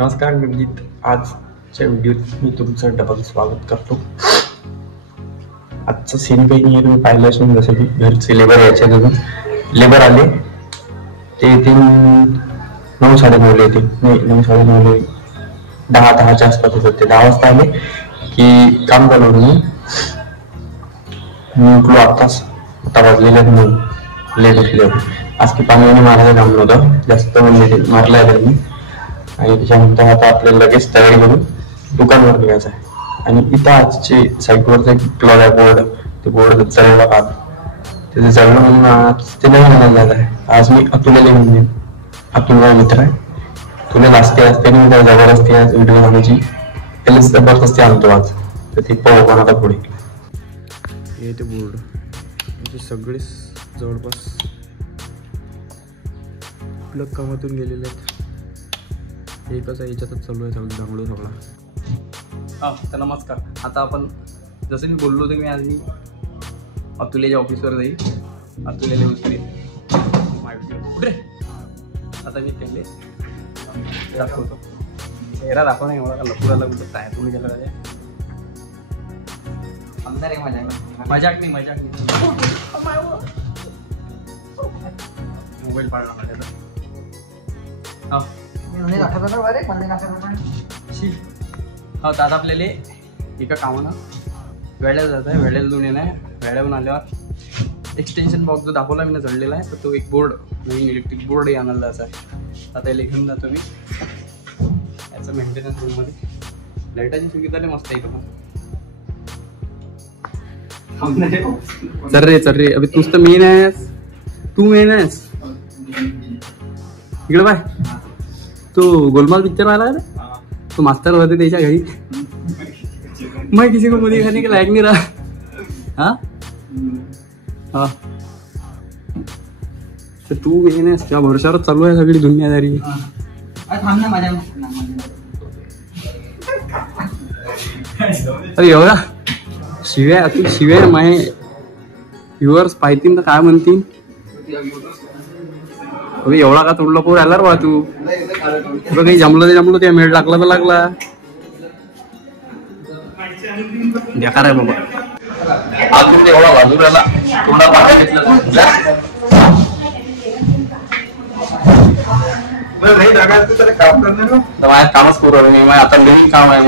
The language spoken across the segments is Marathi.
नमस्कार मिळत आजच्या व्हिडिओत मी तुमचं डबल स्वागत करतो. आजचं सीन काही नाही, तुम्ही पाहिलं असेल. जसं की घरचे लेबर यायचे, लेबर आले ते येथे 9-9:30 येते, नाही 9-9:30 10-10च्या आसपास होते. ते 10 वाजता आले की काम चालू होतं. मी उठलो आता वाजलेले लेट उठले. आज की पाणी मारायचं काम नव्हतं जास्त, म्हणजे मारला आहे मी. आणि त्याच्यानंतर आता आपल्याला लगेच तयारी करून दुकानवर निघायचं आहे. आणि इथं आजचे साईटवरचा एक प्लॉट आहे, बोर्ड. ते बोर्ड जळला का, त्याचं जळणं म्हणून आज ते नवीन आणायला जात आहे. आज मी अतुलला घेऊन अतुल माझा मित्र आहे. तुला असते मी त्या जबरदस्ती आज व्हिडिओ बनवायची, त्याला जबरदस्ती आणतो आज. तर ती पाहू पण आता पुढे. हे ते बोर्ड म्हणजे सगळे जवळपास प्लग कामातून गेलेले आहेत. एकच आहे, याच्यातच चालू आहे सगळं डांगडू सगळा. तर नमस्कार. आता आपण जसं मी बोललो होतो, मी आज मी अतुल्याच्या ऑफिसवर जाईल. अतुल्याला उचलेल कुठे. आता मी त्याला दाखवतो. चेहरा दाखव नाही मला, लपुराला कुठं काय तुम्ही गेला काय अंदर आहे. मजाक नाही मोबाईल पाडला माझ्याला. हा आता आपल्याला एका कामानं वेळेला जात आहे. वेळेला दोन येणं आहे. वेळेहून आल्यावर एक्सटेन्शन बॉक्स जो दाखवला मी जळलेला आहे, तर तो एक बोर्ड, नवीन इलेक्ट्रिक बोर्डही आणायला जायचा आहे. आता याला घेऊन जातो मी याचं मेंटेनन्स रूममध्ये. लाईटाची सुविधा मस्त आहे इथं. चल रे अभि तूच तर मेन आहेस. तू मेन आहेस इकडे. बाय तो गोलमाल पिक्चर वाला है ना, तो मास्टर होते त्याच्या घरी. मैं किसी को मुझे खाने के लायक नहीं रहा. हाँ हाँ, तर तू येणे त्या भरोशावर चालू आहे सगळी दुनियादारी. अरे एवढा शिव्या तू शिव्या माय व्ह्युअर्स पाहतील तर काय म्हणतील. अभि एवढा का तोडला पोर आला रे तू. तुला काही जमलं ते मेळ लागला तर लागला. बेकार आहे बाबा. अजून ते एवढा बाजूला आला थोडा पाणी घेतला माझ्या कामच करू मी. आता नवीन काम आहे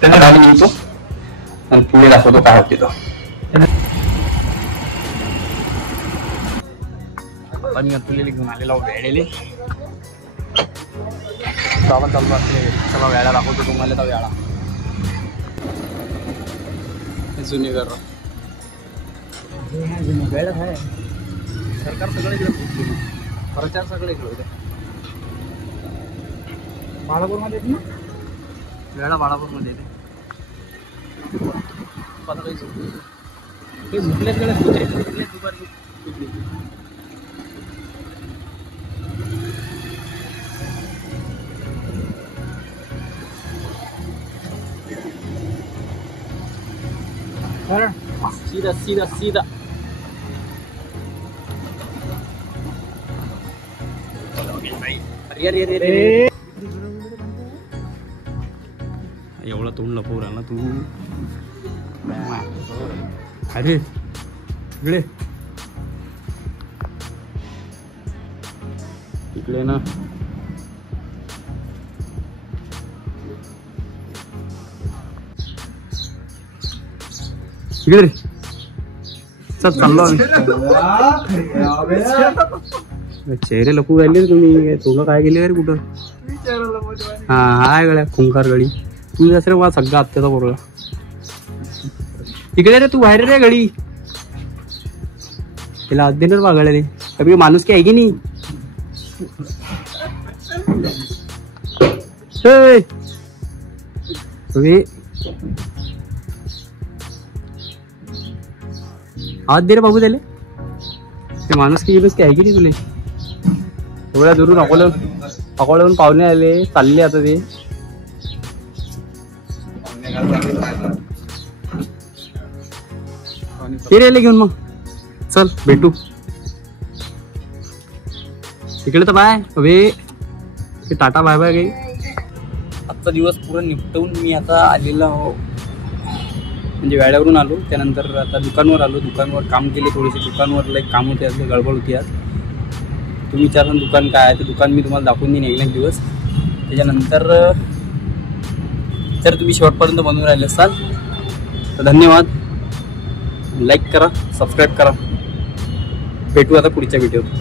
त्यांना गाडी घेतो आणि पुढे दाखवतो काय होते. तो आपण अतुल्याला घेऊन आलेला वेळेले. आपण चालू असले चला वेळा दाखवतो तुम्हाला. तर वेळा जुनी घर वेळ आहे. सरकार सगळे प्रचार सगळे इकडे बाळापूरमध्ये येते ना. वेळा बाळापूरमध्ये येते. आता काही झुकल्याकडे दुपारी सीधा अरे एवढा तोंड लपवू राहिला तू. अरे इकडे ना. इकडे रे. चल चाललो आम्ही. चेहरे लपू राहिले तुम्ही. थोडं काय गेले रे कुठं. हा हाय गड्या खुंकार गडी. तू जसं वा सगळा आत्याचा पोरगा. इकडे रे तू बाहेर रे गडी. त्याला अध्ययन वागळले रे. कधी माणूस की आहे की नाही. हात दे रे बाबू त्याले. ते माणूस की आहे की नाही तुले. एवढ्या दुरून अकोल्याहून पाहुणे आले चालले आता ते. रे घेऊन मग चल भेटू. इकडे तर बाय अबे की टाटा बाय बाय काही. आजचा दिवस पूर्ण निपटवून मी आता आलेलो आहो, म्हणजे वेळावरून आलो. त्यानंतर आता दुकानवर आलो, दुकानवर काम केले थोडेसे. दुकानवर लाईक काम होते, असले गडबड होती आज. तुम्ही विचारलं दुकान काय आहे, ते दुकान मी तुम्हाला दाखवून देईन एक दिवस. त्याच्यानंतर जर तुम्ही शेवटपर्यंत बनवून राहिले असाल तर धन्यवाद. लाईक करा, सबस्क्राईब करा. भेटू आता पुढच्या व्हिडिओत.